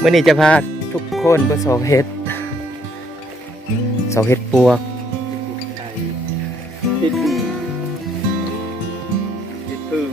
เมื่อนี้จะพาทุกคนไปสองเห็ดปวกเห็ดพึ่งเห็ดพึ่ง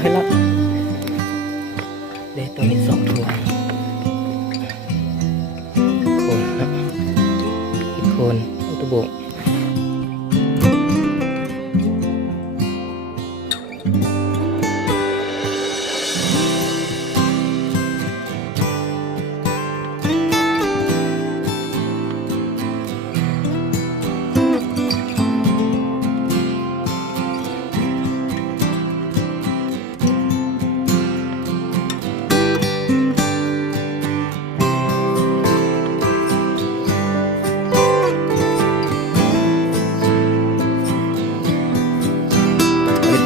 ให้ละเด็ตัวนี้2 ถ้วยโคนครับอีกโคนอุตบก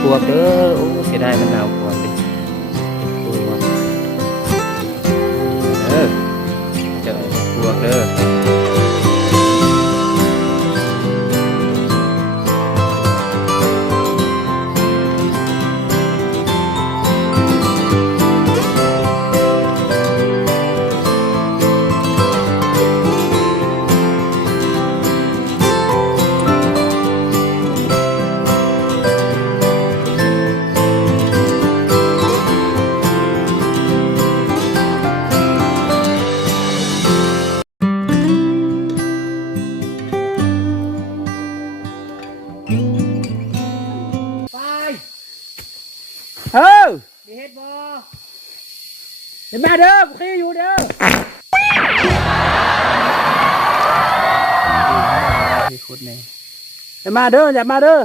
ปวกเด้อโอ้เสียดายมันหนาวก่อนดิปวกเจอปวกเด้อมีเห็ดบ่เห็นแม่เด้อกูขี้อยู่เด้อพี่คุดเนี่ยอย่ามาเด้ออย่ามาเด้อ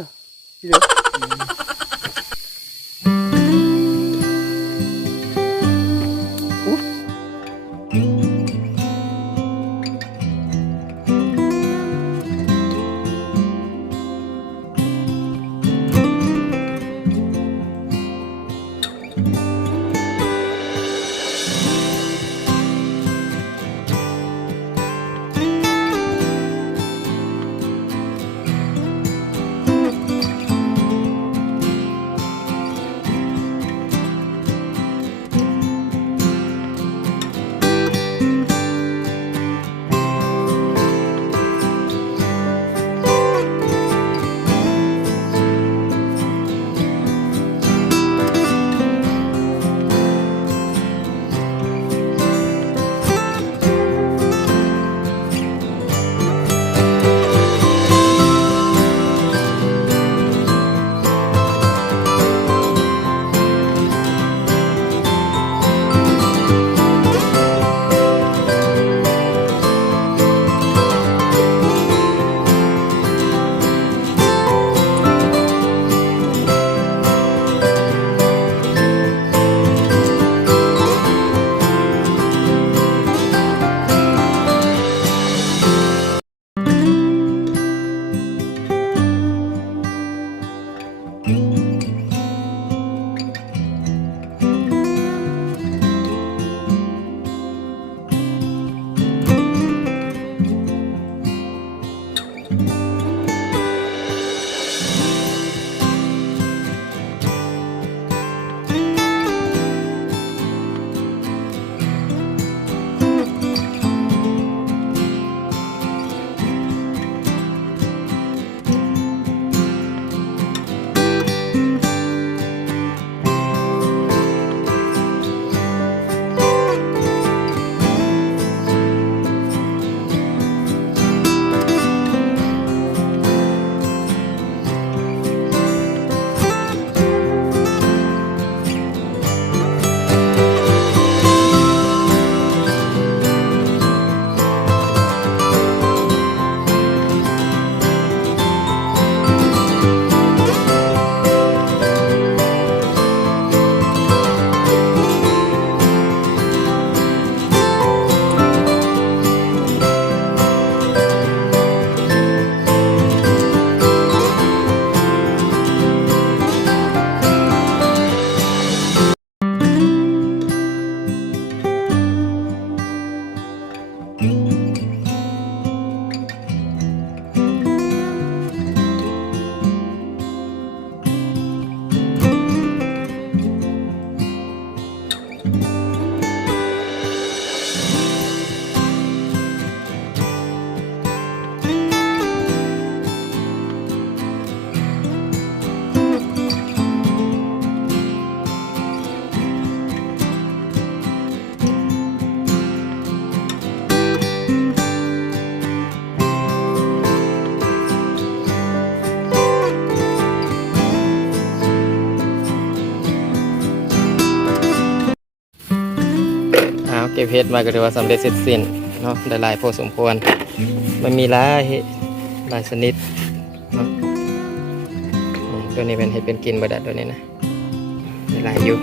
เก็บเห็ดมาก็ถือว่าสำเร็จเสร็จสิ้นเนาะได้หลายพอสมควรมันมีหลายหลายชนิดเนาะตัวนี้เป็นเห็ดเป็นกินบ่ได้ตัวนี้นะได้หลายอยู่